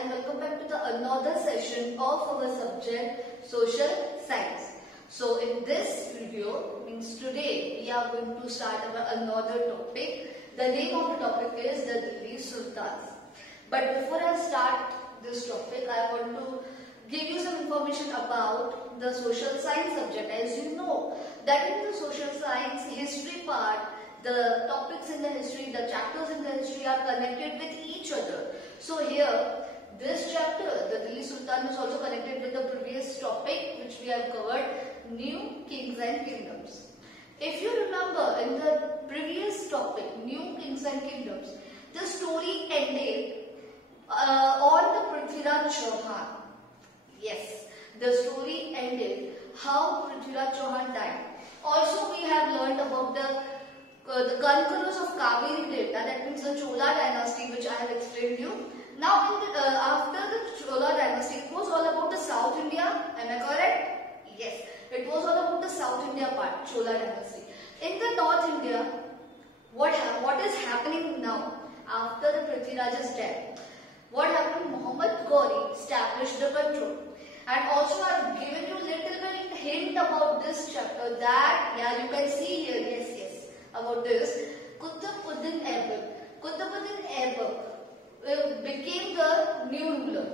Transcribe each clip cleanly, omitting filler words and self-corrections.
and welcome back to the another session of our subject social science. So in this video, means today we are going to start our another topic. The name of the topic is the Delhi Sultans. But before I start this topic, I want to give you some information about the social science subject. As you know that in the social science history part, the topics in the history, the chapters in the history are connected with each other. So here, this chapter, the Delhi Sultan, is also connected with the previous topic which we have covered, New Kings and Kingdoms. If you remember in the previous topic, New Kings and Kingdoms, the story ended on the Prithviraj Chauhan. Yes, the story ended how Prithviraj Chauhan died. Also, we have learned about the conquerors of Kaveri Delta, that means the Chola dynasty, which I have explained you. Now, after the Chola dynasty, it was all about the South India. Am I correct? Yes, it was all about the South India part, Chola dynasty. In the North India, what is happening now after the Prithviraj's death? What happened? Muhammad Ghori established the control. And also, I have given you a little bit hint about this chapter that, yeah, you can see here, yes, about this, Qutbuddin Aibak. Qutbuddin Aibak became the new ruler.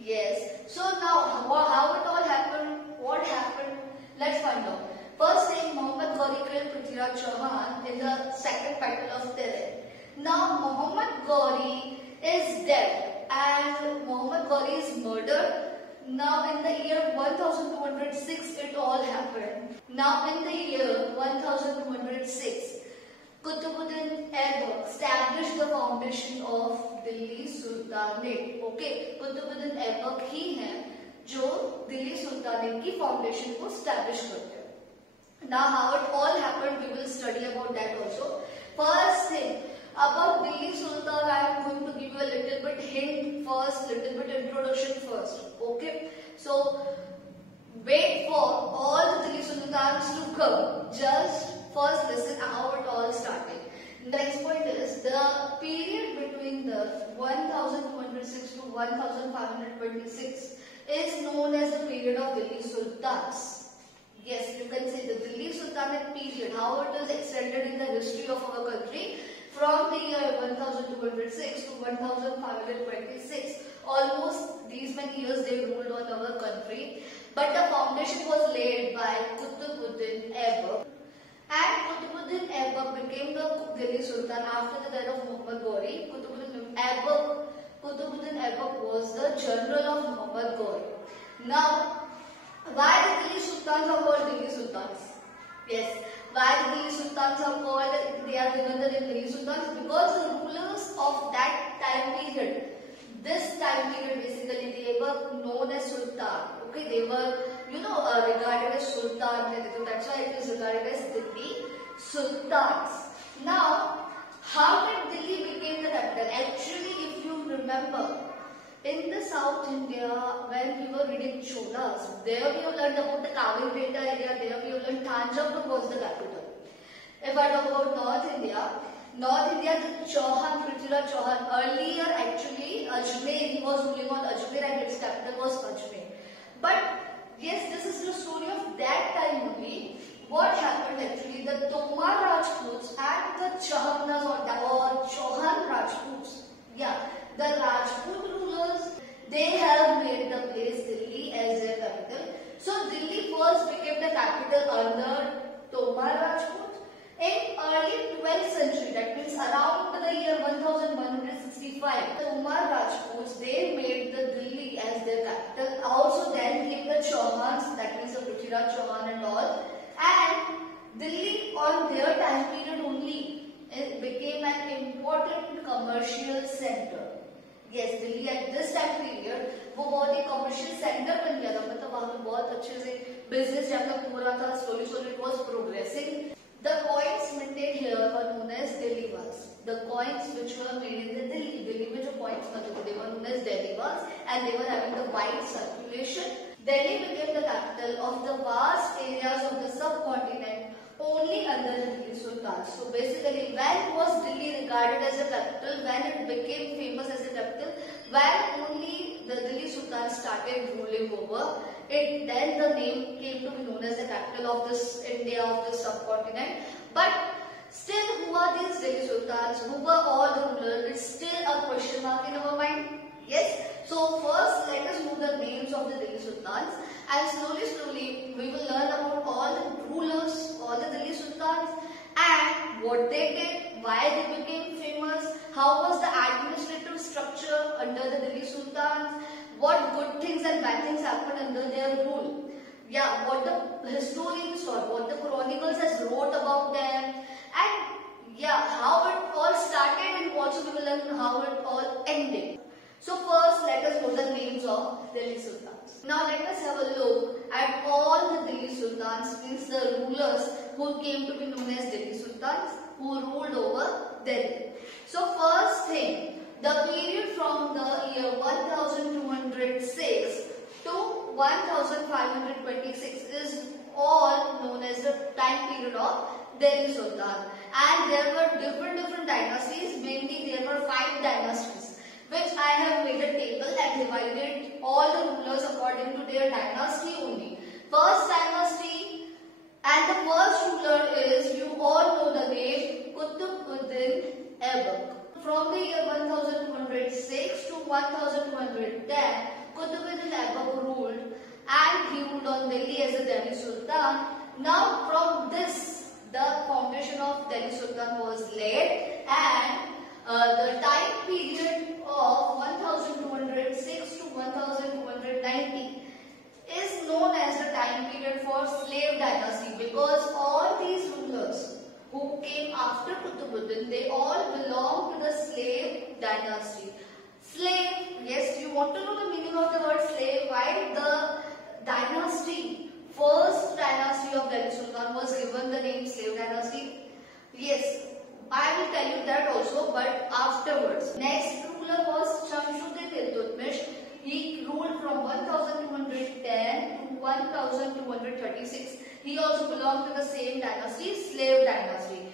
Yes. So now, how it all happened? What happened? Let's find out. First thing, Muhammad Ghori killed Prithviraj Chauhan in the second battle of Tehran. Now, Muhammad Ghori is dead and Muhammad Ghori is murdered. Now in the year 1206 it all happened. Now in the year 1206 Qutbuddin Aibak established the foundation of Delhi Sultanate. Okay, Qutbuddin Aibak ही हैं जो Delhi sultanate की foundation को establish करते हैं. Now how it all happened, we will study about that also. First thing about Delhi Sultan, I am going to give you a little bit hint first, little bit introduction first. Okay, so wait for all the Delhi Sultans to come. Just first listen how it all started. Next point is the period between the 1206 to 1526 is known as the period of Delhi Sultans. Yes, you can say the Delhi Sultanate period, how it is extended in the history of our country. From the year 1206 to 1526, almost these many years they ruled on our country. But the foundation was laid by Qutbuddin Aibak. And Qutbuddin Aibak became the Delhi Sultan after the death of Muhammad Ghori. Qutbuddin Aibak was the general of Muhammad Ghori. Now, why the Delhi Sultans are called Delhi Sultans? Yes. Why the Delhi Sultans are called, they are given the name Delhi Sultans? Because the rulers of that time period, this time period basically, they were known as Sultan. Okay, they were, regarded as Sultan. So that's why it is regarded as Delhi Sultans. Now, how did Delhi become the capital? Actually, if you remember, in the South India, when we were reading Cholas, there we have learned about the Kaveri Delta area, there we have learned Thanjavur was the capital. If I talk about North India, the Chauhan, Prithviraj Chauhan, earlier actually Ajmer, he was ruling on Ajmer and its capital was Ajmer. But yes, this is the story of that time only. What happened actually, the Tomar Rajputs and the Chahmanas or Chauhan Rajputs, the Rajput rulers, they have made the place Delhi as their capital. So Delhi first became the capital under Tomar Rajput. In early 12th century, that means around the year 1165, the Tomar Rajputs, they made the Delhi as their capital. Also then came the Chauhans, that means the Prithviraj Chauhan and all. And Delhi on their time period only, it became an important commercial center. Yes, Delhi at this time period, वो बहुत ही commercial center बन गया था. मतलब वहाँ पे बहुत अच्छे से business develop हो रहा था. Slowly it was progressing. The coins minted here were known as Delhiwas. The coins which were made in the Delhi में जो coins बनते थे, they were known as Delhiwas, and they were having the wide circulation. Delhi became the capital of the vast areas of the subcontinent only under the Delhi Sultans. So basically, when was Delhi regarded as a capital? When it became famous as a capital? when only the Delhi Sultan started ruling over it, then the name came to be known as the capital of this India, of this subcontinent. But still, who are these Delhi Sultans? Who were all the rulers? It's still a question mark in our mind. Yes. So first, let us know the names of the Delhi Sultans, and slowly we will learn about all the rulers, all the Delhi Sultans, and what they did, why they became famous, how was the administrative structure under the Delhi Sultans, what good things and bad things happened under their rule. Yeah, what the historians or what the chronicles has wrote about them, and yeah, how it all started, and also we will learn how it all ended. So first, let us know the names of Delhi Sultans. Now let us have a look at all the Delhi Sultans, means the rulers who came to be known as Delhi Sultans, who ruled over Delhi. So first thing, the period from the year 1206 to 1526 is all known as the time period of Delhi Sultan. And there were different dynasties, mainly there were 5 dynasties, which I have made a table and divided all the rulers according to their dynasty only. First dynasty, and the first ruler is, you all know the name, Qutb-ud-Din Aibak. From the year 1206 to 1210, Qutb-ud-Din Aibak ruled, and he ruled on Delhi as a Delhi Sultan. Now from this, the foundation of Delhi Sultan was laid, and the time period of 1206 to 1290 is known as the time period for slave dynasty, because all these rulers who came after Qutb-ud-Din, they all belong to the slave dynasty. Slave, yes, you want to know the meaning of the word slave. Why the dynasty, first dynasty of Delhi Sultan was given the name slave dynasty? Yes, I will tell you that also, but afterwards. Next ruler was Shamsuddin Iltutmish. He ruled from 1210 to 1236. He also belonged to the same dynasty, slave dynasty.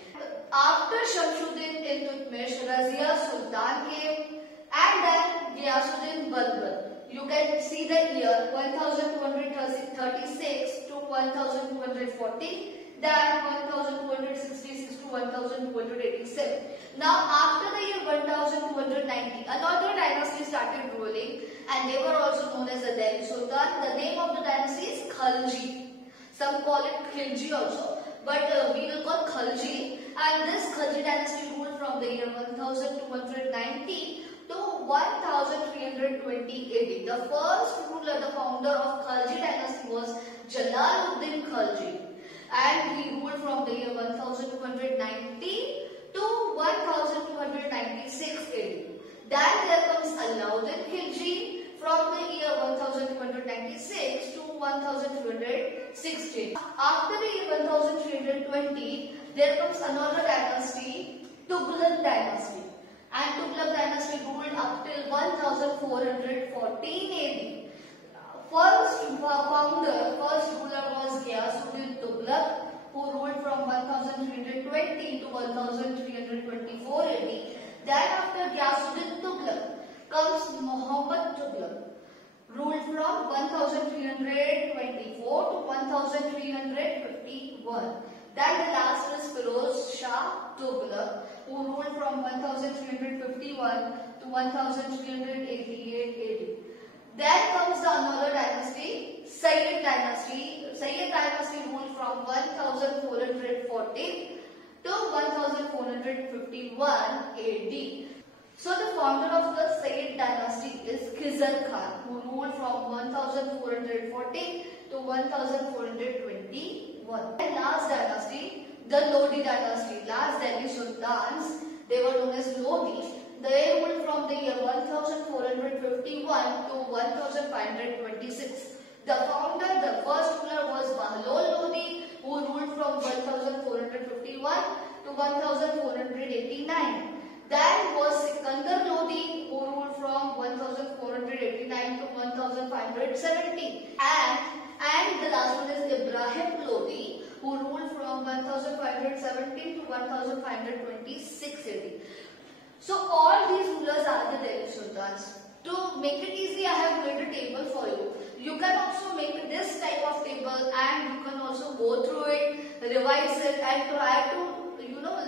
After Shamsuddin Iltutmish, Razia Sultan came, and then Ghiyasuddin Balban. You can see the year 1236 to 1240. Then 1266 to 1287. Now after the year 1290, another dynasty started ruling, and they were also known as the Delhi Sultan. The name of the dynasty is Khalji. Some call it Khilji also, but we will call Khalji. And this Khalji dynasty ruled from the year 1290 to 1320 AD. The first ruler, the founder of Khalji dynasty was Jalaluddin Khalji, and he ruled from the year 1290 to 1296 AD. Then there comes Alauddin Khilji from the year 1296 to 1216. After the year 1320, there comes another dynasty, Tughlaq dynasty. And Tughlaq dynasty ruled up till 1414 AD. First ruler was Ghiyasuddin Tughlaq, who ruled from 1320 to 1324 AD. Then after Ghiyasuddin Tughlaq comes Muhammad Tughlaq, ruled from 1324 to 1351. Then the last is Firoz Shah Tughlaq, who ruled from 1351 to 1388 AD. Then comes the another dynasty, Sayyid dynasty. Sayyid dynasty ruled from 1440 to 1451 AD. So the founder of the Sayyid dynasty is Khizr Khan, who ruled from 1440 to 1421. And last dynasty, the Lodi dynasty. Last Delhi Sultans, they were known as Lodi. They ruled from the year 1451 to 1526. The founder, the first ruler was Bahlol Lodi, who ruled from 1451 to 1489. Then was Sikandar Lodi, who ruled from 1489 to 1570. And the last one is Ibrahim Lodi, who ruled from 1570 to 1526 AD. So all these rulers are the Delhi Sultans. To make it easy, I have made a table for you. You can also make this type of table and you can also go through it, revise it and try to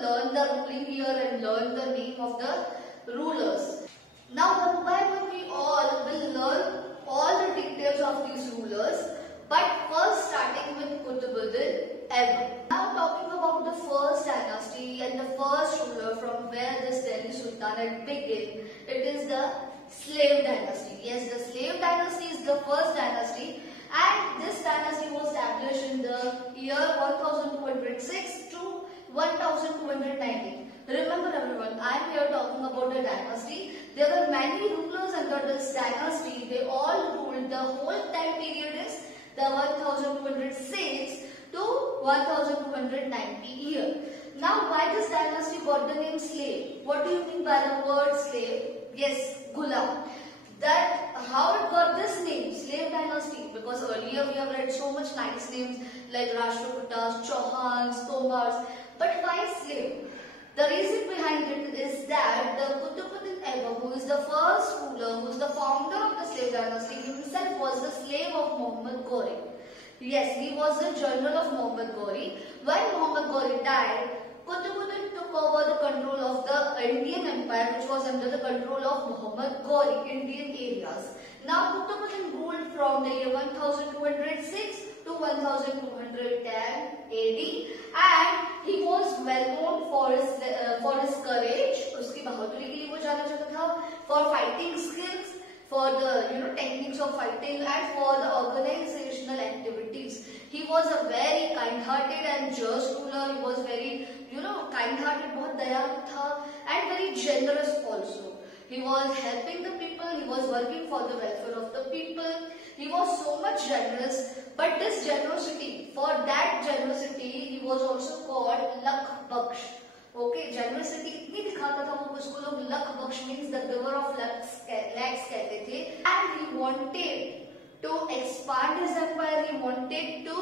learn the ruling here and learn the name of the rulers. Now one by one we all will learn all the details of these rulers, but first starting with Qutbuddin Aibak. Now talking about the first dynasty and the first ruler from where this Delhi Sultanate began, it is the Slave dynasty. Yes, the Slave dynasty is the first dynasty and this dynasty was established in the year 1206 to 1290. Remember everyone, I am here talking about the dynasty. There were many rulers under this dynasty. They all ruled. The whole time period is the 1206 to 1290 year. Now why this dynasty got the name slave? What do you mean by the word slave? Yes, Ghulam. That how it got this name, slave dynasty, because earlier we have read so much nice names like Rashtrakutas, Chauhans, Tomars, but why slave? The reason behind it is that the Qutbuddin Aibak, who is the first ruler, who is the founder of the slave dynasty, himself was the slave of Muhammad Ghori. Yes, he was the general of Muhammad Ghori. When Muhammad Ghori died, Qutbuddin took over the control of the Indian Empire, which was under the control of Muhammad Ghori, Indian areas. Now Qutbuddin ruled from the year 1206 to 1210 AD, and he was well known for his courage, उसकी बहादुरी के लिए वो जाना जाता था, for fighting skills, for the techniques of fighting, and for the organizational activities. He was a very kind-hearted and just ruler. He was very kind-hearted, बहुत दयालु था, and very generous also. He was helping the people. He was working for the welfare of the people. He was so much generous, but this generosity, for that generosity, he was also called Lakh Baksh. Okay, generosity इतनी दिखाता था वो, उसको लोग Lakh Baksh means the giver of lakhs कहते थे. And he wanted to expand his empire. He wanted to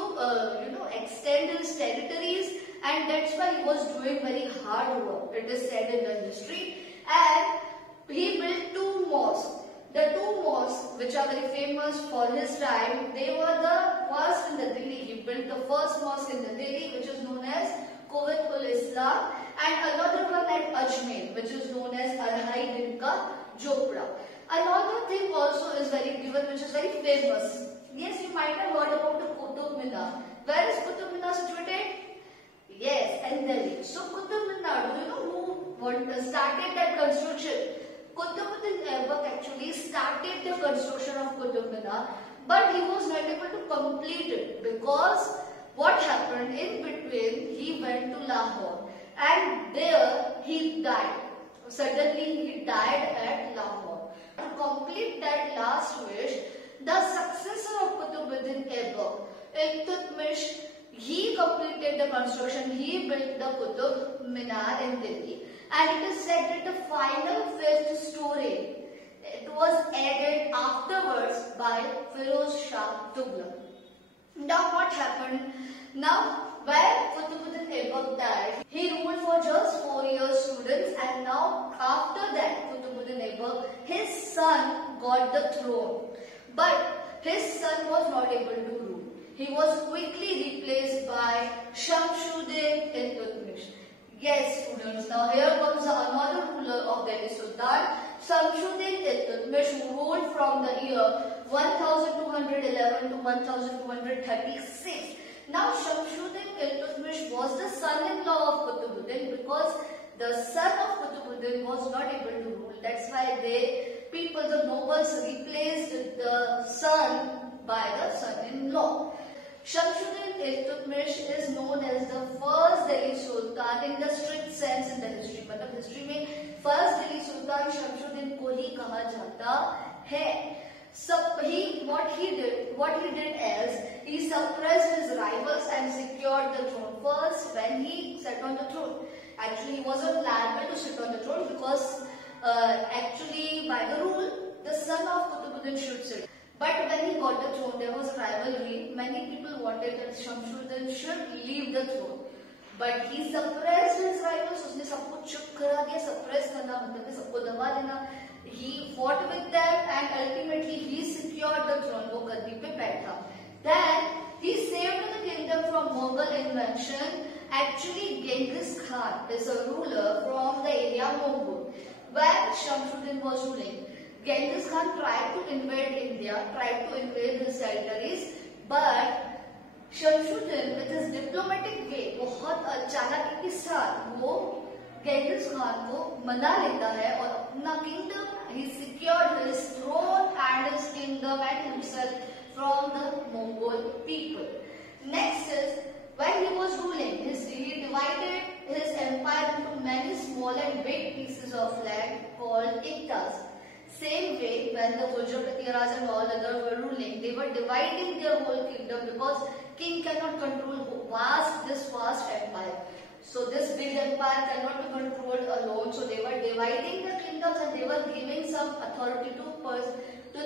extend his territories, and that's why he was doing very hard work. It is said in the history, and he built two mosques. The two mosques which are very famous for his time, they were the first in the Delhi. He built the first mosque in the Delhi, which is known as Quwwat-ul-Islam, and another one at Ajmer, which is known as Arhai Din Ka Jhopda. Another thing also is very given, which is very famous. Yes, you might have heard about the Qutub Minar. Where is Qutub Minar situated? Yes, in Delhi. So Qutub Minar, do you know who started that construction? Qutbuddin Aibak actually started the construction of Qutub Minar, but he was not able to complete it because what happened in between, he went to Lahore and there he died. Suddenly he died at Lahore. To complete that last wish, the successor of Qutbuddin Aibak, Iltutmish, he completed the construction. He built the Qutub Minar in Delhi. And it is said that the final fifth story, it was added afterwards by Firoz Shah Tughlaq. Now what happened? Now when Qutbuddin Aibak died, he ruled for just 4 years, students, and now after that Qutbuddin Aibak, his son got the throne. But his son was not able to rule. He was quickly replaced by Shamshuddin Iltutmish. Yes, students, now here comes another ruler of Delhi Sultan, Shamshuddin Iltutmish, who ruled from the year 1211 to 1236. Now Shamshuddin Iltutmish was the son-in-law of Qutbuddin, because the son of Qutbuddin was not able to rule. That's why the nobles replaced the son by the son-in-law. Shamshuddin Iltutmish is known as the first Delhi Sultan in the strict sense in the history. मतलब history में first Delhi Sultan Shamshuddin को ही कहा जाता है. What he did is he suppressed his rivals and secured the throne. First, when he sat on the throne, actually he wasn't liable to sit on the throne because actually by the rule the son of Qutbuddin should sit. But when he got the throne, there was a rivalry. Many people wanted that Shamshuddin should leave the throne. But he suppressed his rivals. उसने सबको चुप करा दिया. Suppress करना मतलब है सबको दबा देना. He fought with them and ultimately he secured the throne. वो गद्दी पे बैठा. Then he saved the kingdom from Mughal invasion. Actually, Genghis Khan is a ruler from the area Mongol, where Shamsuddin was ruling. Genghis Khan tried to invade India, tried to invade his territories, but Shamsuddin with his diplomatic way, बहुत चालाकी के साथ वो Genghis Khan को मना लेता है और अपना kingdom, he secured his throne and his kingdom and himself from the Mongol people. Next is when he was ruling, he divided his empire into many small and big pieces of land called iktas. Same way, when the Gujrapati Raj and all others were ruling, they were dividing their whole kingdom because king cannot control this vast empire. So this big empire cannot be controlled alone. So they were dividing the kingdoms and they were giving some authority to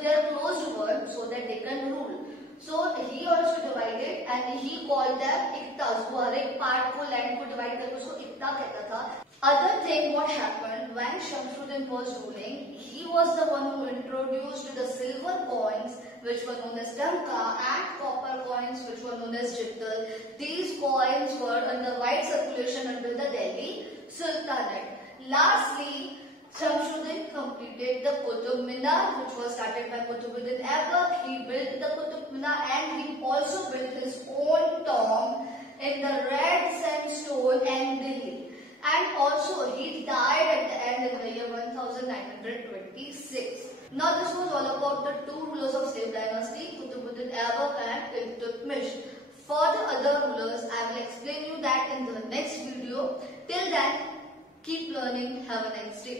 their close ones so that they can rule. So he also divided and he called them iktas. वो हर एक part को land को divide करके उसको ikta कहता था. Other thing what happened when Shamsuddin was ruling, he was the one who introduced the silver coins which were known as tanka and copper coins which were known as jittal. These coins were under wide circulation under the Delhi Sultanate. Lastly, Shamsuddin completed the Qutub Minar which was started by Qutbuddin Aibak. He built the Qutub Minar and he also built his own tomb in the red sandstone and Delhi. And also he died at the end in the year 1926. Now this was all about the two rulers of slave dynasty, Qutbuddin Aibak and Iltutmish. For the other rulers, I will explain you that in the next video. Till then, keep learning. Have a nice day.